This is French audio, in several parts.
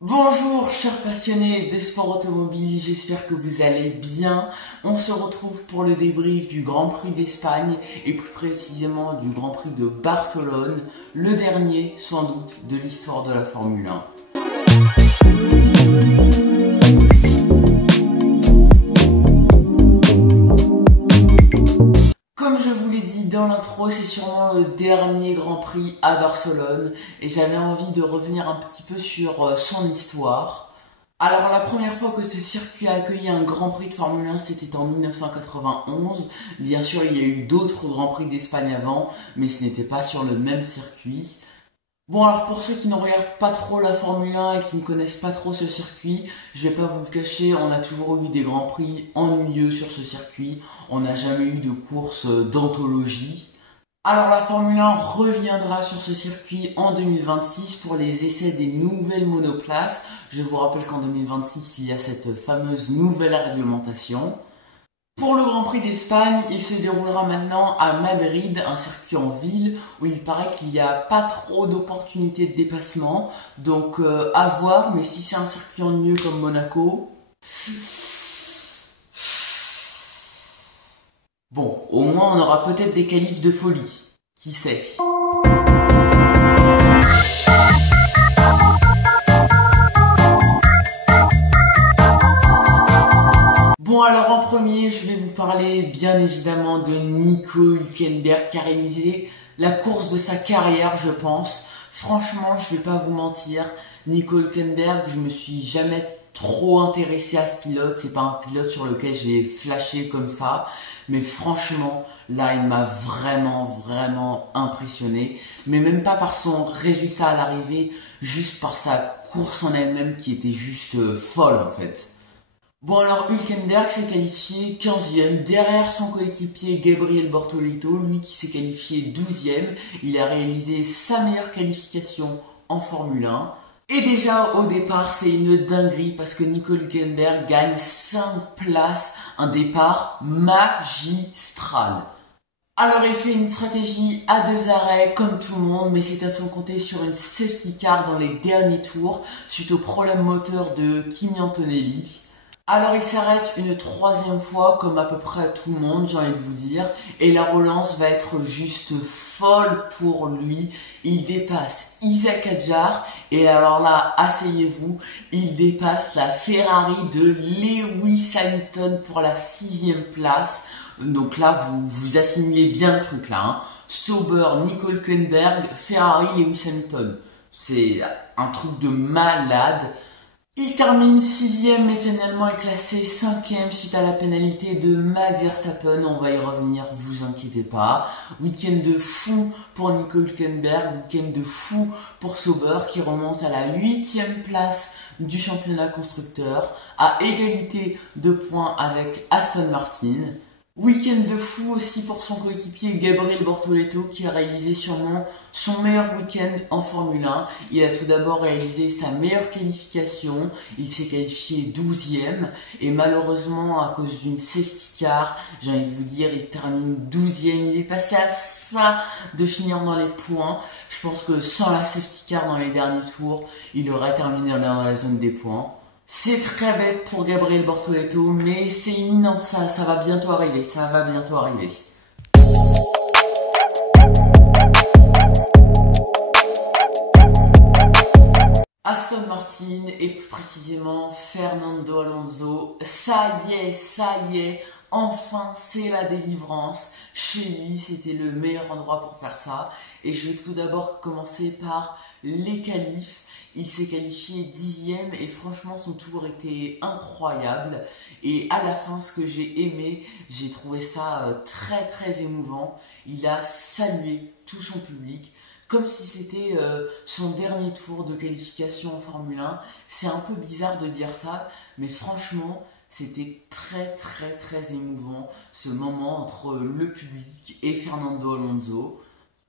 Bonjour chers passionnés de sport automobile, j'espère que vous allez bien. On se retrouve pour le débrief du Grand Prix d'Espagne et plus précisément du Grand Prix de Barcelone, le dernier sans doute de l'histoire de la Formule 1. Comme je vous l'ai dit dans l'intro, c'est sûrement le dernier Grand Prix à Barcelone et j'avais envie de revenir un petit peu sur son histoire. Alors la première fois que ce circuit a accueilli un Grand Prix de Formule 1, c'était en 1991. Bien sûr, il y a eu d'autres Grands Prix d'Espagne avant, mais ce n'était pas sur le même circuit. Bon, alors pour ceux qui ne regardent pas trop la Formule 1 et qui ne connaissent pas trop ce circuit, je vais pas vous le cacher, on a toujours eu des grands prix ennuyeux sur ce circuit. On n'a jamais eu de course d'anthologie. Alors la Formule 1 reviendra sur ce circuit en 2026 pour les essais des nouvelles monoplaces. Je vous rappelle qu'en 2026, il y a cette fameuse nouvelle réglementation. Pour le Grand Prix d'Espagne, il se déroulera maintenant à Madrid, un circuit en ville où il paraît qu'il n'y a pas trop d'opportunités de dépassement. Donc à voir, mais si c'est un circuit ennuyeux comme Monaco... Bon, au moins on aura peut-être des qualifs de folie. Qui sait? Bon, alors en premier, je vais vous parler bien évidemment de Nico Hülkenberg qui a réalisé la course de sa carrière, je pense. Franchement, je vais pas vous mentir, Nico Hülkenberg, je me suis jamais trop intéressé à ce pilote. C'est pas un pilote sur lequel j'ai flashé comme ça. Mais franchement, là, il m'a vraiment impressionné. Mais même pas par son résultat à l'arrivée, juste par sa course en elle-même qui était juste folle en fait. Bon alors Hülkenberg s'est qualifié 15e derrière son coéquipier Gabriel Bortoleto, lui qui s'est qualifié 12e. Il a réalisé sa meilleure qualification en Formule 1. Et déjà au départ c'est une dinguerie parce que Nico Hülkenberg gagne 5 places, un départ magistral. Alors il fait une stratégie à 2 arrêts comme tout le monde, mais c'est à son compter sur une safety car dans les derniers tours suite au problème moteur de Kimi Antonelli. Alors il s'arrête une 3e fois, comme à peu près tout le monde, j'ai envie de vous dire, et la relance va être juste folle pour lui. Il dépasse Isaac Hadjar, et alors là, asseyez-vous, il dépasse la Ferrari de Lewis Hamilton pour la 6e place. Donc là, vous assimilez bien le truc là, hein. Sauber, Nico Hülkenberg, Ferrari, Lewis Hamilton. C'est un truc de malade. Il termine 6e mais finalement est classé 5e suite à la pénalité de Max Verstappen. On va y revenir, vous inquiétez pas. Week-end de fou pour Nico Hülkenberg, week-end de fou pour Sauber qui remonte à la 8e place du championnat constructeur, à égalité de points avec Aston Martin. Week-end de fou aussi pour son coéquipier Gabriel Bortoleto qui a réalisé sûrement son meilleur week-end en Formule 1. Il a tout d'abord réalisé sa meilleure qualification, il s'est qualifié 12e et malheureusement à cause d'une safety car, j'ai envie de vous dire, il termine 12e, il est passé à ça de finir dans les points. Je pense que sans la safety car dans les derniers tours, il aurait terminé dans la zone des points. C'est très bête pour Gabriel Bortoleto, mais c'est imminent, ça va bientôt arriver, ça va bientôt arriver. Aston Martin et plus précisément Fernando Alonso, ça y est, enfin c'est la délivrance. Chez lui, c'était le meilleur endroit pour faire ça. Et je vais tout d'abord commencer par les qualifs. Il s'est qualifié 10e et franchement son tour était incroyable. Et à la fin, ce que j'ai aimé, j'ai trouvé ça très émouvant. Il a salué tout son public comme si c'était son dernier tour de qualification en Formule 1. C'est un peu bizarre de dire ça, mais franchement, c'était très émouvant ce moment entre le public et Fernando Alonso.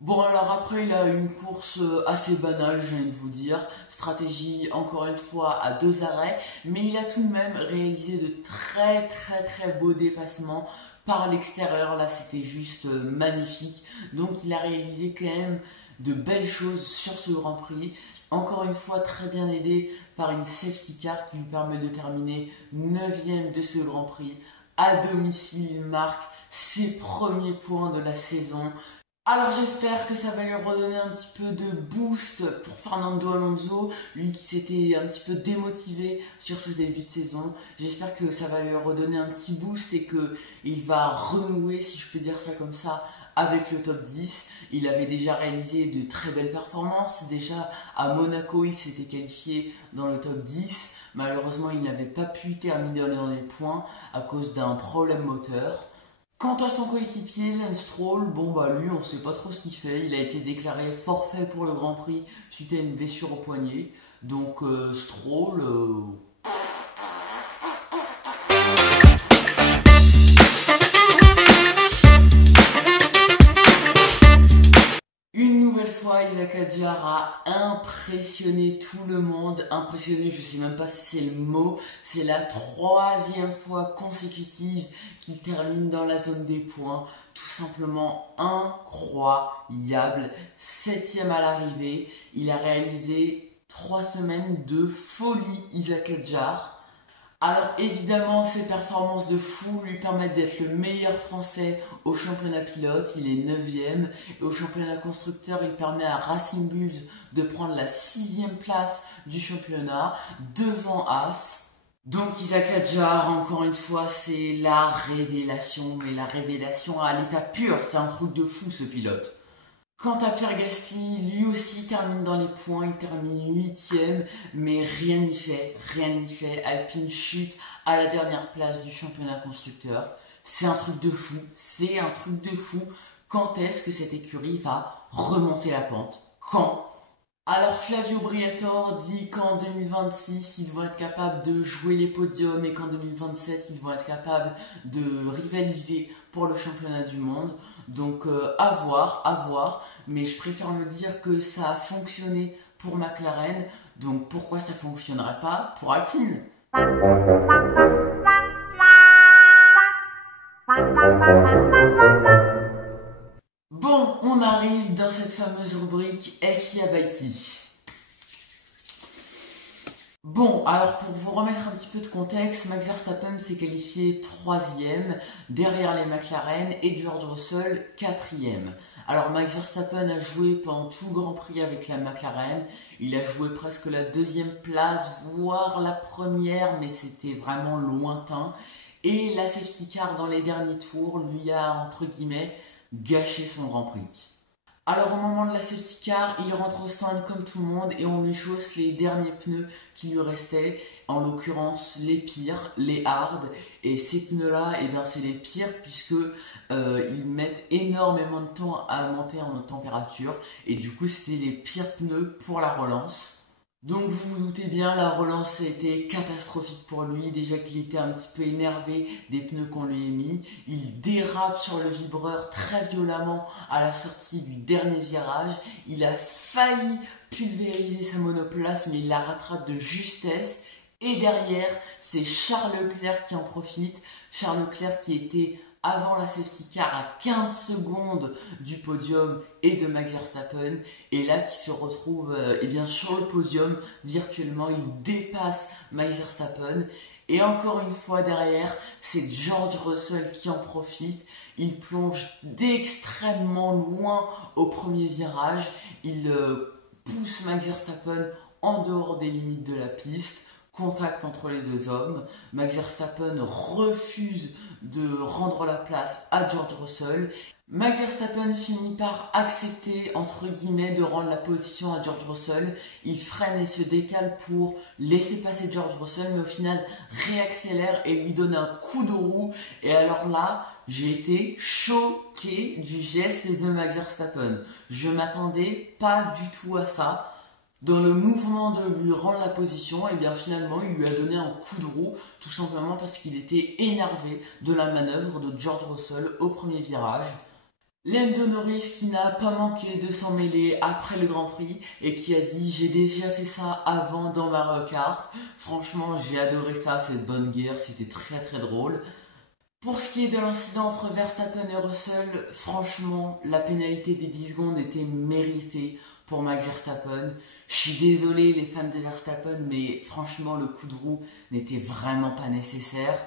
Bon alors après il a une course assez banale, j'ai envie de vous dire, stratégie encore une fois à 2 arrêts, mais il a tout de même réalisé de très beaux dépassements par l'extérieur, là c'était juste magnifique, donc il a réalisé quand même de belles choses sur ce Grand Prix. Encore une fois, très bien aidé par une safety car qui lui permet de terminer 9e de ce Grand Prix. À domicile, il marque ses premiers points de la saison. Alors j'espère que ça va lui redonner un petit peu de boost pour Fernando Alonso, lui qui s'était un petit peu démotivé sur ce début de saison. J'espère que ça va lui redonner un petit boost et qu'il va renouer, si je peux dire ça comme ça, avec le top 10. Il avait déjà réalisé de très belles performances. Déjà à Monaco, il s'était qualifié dans le top 10. Malheureusement, il n'avait pas pu terminer dans les points à cause d'un problème moteur. Quant à son coéquipier, Lance Stroll, lui on sait pas trop ce qu'il fait. Il a été déclaré forfait pour le Grand Prix suite à une blessure au poignet. Donc Stroll, une nouvelle fois, Isaac Hadjar a impressionné tout le monde. Impressionné, je sais même pas si c'est le mot. C'est la 3e fois consécutive qu'il termine dans la zone des points. Tout simplement incroyable. 7e à l'arrivée. Il a réalisé 3 semaines de folie, Isaac Hadjar. Alors évidemment, ses performances de fou lui permettent d'être le meilleur français au championnat pilote, il est 9e, et au championnat constructeur, il permet à Racing Bulls de prendre la 6e place du championnat devant As. Donc Isaac Hadjar, encore une fois, c'est la révélation, mais la révélation à l'état pur, c'est un truc de fou ce pilote. Quant à Pierre Gasly, lui aussi termine dans les points, il termine 8e, mais rien n'y fait. Alpine chute à la dernière place du championnat constructeur. C'est un truc de fou, Quand est-ce que cette écurie va remonter la pente? Quand? Alors Flavio Briatore dit qu'en 2026, ils vont être capables de jouer les podiums et qu'en 2027, ils vont être capables de rivaliser pour le championnat du monde. Donc à voir. Mais je préfère me dire que ça a fonctionné pour McLaren. Donc pourquoi ça fonctionnerait pas pour Alpine? Bon, on arrive dans cette fameuse rubrique FIA by T. Bon, alors pour vous remettre un petit peu de contexte, Max Verstappen s'est qualifié 3e derrière les McLaren et George Russell 4e. Alors Max Verstappen a joué pendant tout le Grand Prix avec la McLaren, il a joué presque la 2e place, voire la 1re, mais c'était vraiment lointain. Et la safety car dans les derniers tours lui a, entre guillemets, gâché son Grand Prix. Alors au moment de la safety car, il rentre au stand comme tout le monde et on lui chausse les derniers pneus qui lui restaient, en l'occurrence les pires, les hard. Et ces pneus-là, c'est les pires puisque ils mettent énormément de temps à monter en température et du coup c'était les pires pneus pour la relance. Donc vous vous doutez bien, la relance a été catastrophique pour lui, déjà qu'il était un petit peu énervé des pneus qu'on lui a mis. Il dérape sur le vibreur très violemment à la sortie du dernier virage. Il a failli pulvériser sa monoplace, mais il la rattrape de justesse. Et derrière, c'est Charles Leclerc qui en profite. Charles Leclerc qui était avant la safety car à 15 secondes du podium et de Max Verstappen, et là qui se retrouve sur le podium virtuellement, il dépasse Max Verstappen, et encore une fois derrière, c'est George Russell qui en profite. Il plonge d'extrêmement loin au premier virage, il pousse Max Verstappen en dehors des limites de la piste. Contact entre les deux hommes, Max Verstappen refuse de rendre la place à George Russell. Max Verstappen finit par accepter, entre guillemets, de rendre la position à George Russell. Il freine et se décale pour laisser passer George Russell, mais au final réaccélère et lui donne un coup de roue. Et alors là, j'ai été choqué du geste de Max Verstappen. Je m'attendais pas du tout à ça. Dans le mouvement de lui rendre la position, finalement il lui a donné un coup de roue, tout simplement parce qu'il était énervé de la manœuvre de George Russell au premier virage. Lando Norris qui n'a pas manqué de s'en mêler après le Grand Prix et qui a dit « j'ai déjà fait ça avant dans Mario Kart ». Franchement j'ai adoré ça, cette bonne guerre, c'était très très drôle. Pour ce qui est de l'incident entre Verstappen et Russell, franchement la pénalité des 10 secondes était méritée pour Max Verstappen. Je suis désolé les fans de Verstappen, mais franchement le coup de roue n'était vraiment pas nécessaire.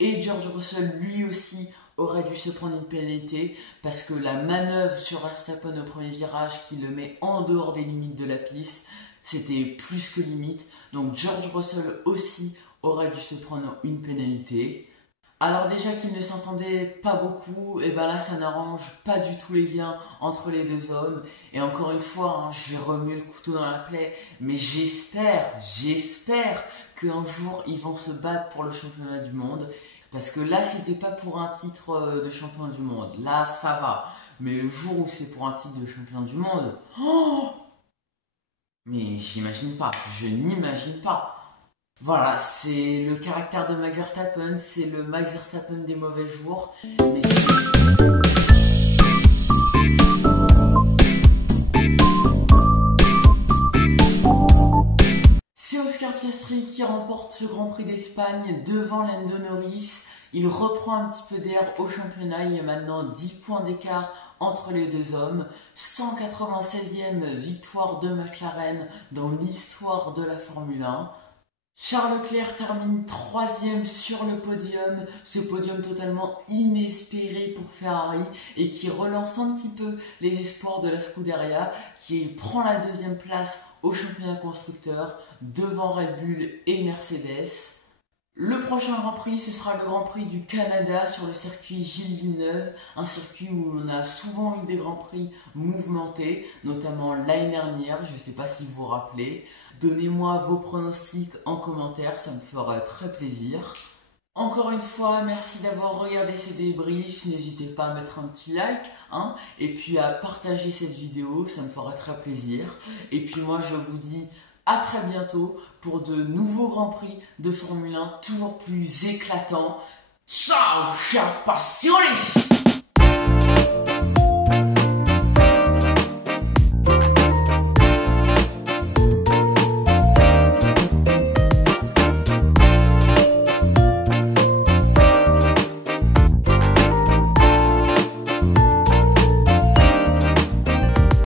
Et George Russell lui aussi aurait dû se prendre une pénalité parce que la manœuvre sur Verstappen au premier virage qui le met en dehors des limites de la piste, c'était plus que limite. Donc George Russell aussi aurait dû se prendre une pénalité. Alors déjà qu'ils ne s'entendaient pas beaucoup, et ben là ça n'arrange pas du tout les liens entre les deux hommes. Et encore une fois, hein, je vais remuer le couteau dans la plaie, mais j'espère qu'un jour ils vont se battre pour le championnat du monde. Parce que là c'était pas pour un titre de champion du monde, là ça va. Mais le jour où c'est pour un titre de champion du monde, oh, mais j'imagine pas, je n'imagine pas. Voilà, c'est le caractère de Max Verstappen, c'est le Max Verstappen des mauvais jours. Mais c'est Oscar Piastri qui remporte ce Grand Prix d'Espagne devant Lando Norris. Il reprend un petit peu d'air au championnat, il y a maintenant 10 points d'écart entre les deux hommes. 196e victoire de McLaren dans l'histoire de la Formule 1. Charles Leclerc termine 3e sur le podium, ce podium totalement inespéré pour Ferrari et qui relance un petit peu les espoirs de la Scuderia, qui prend la 2e place au championnat constructeur devant Red Bull et Mercedes. Le prochain Grand Prix, ce sera le Grand Prix du Canada sur le circuit Gilles Villeneuve, un circuit où on a souvent eu des Grands Prix mouvementés, notamment l'année dernière, je ne sais pas si vous vous rappelez. Donnez-moi vos pronostics en commentaire, ça me fera très plaisir. Encore une fois, merci d'avoir regardé ce débrief, n'hésitez pas à mettre un petit like, hein, et puis à partager cette vidéo, ça me fera très plaisir. Et puis moi je vous dis à très bientôt pour de nouveaux Grands Prix de Formule 1 toujours plus éclatants. Ciao, chers passionnés!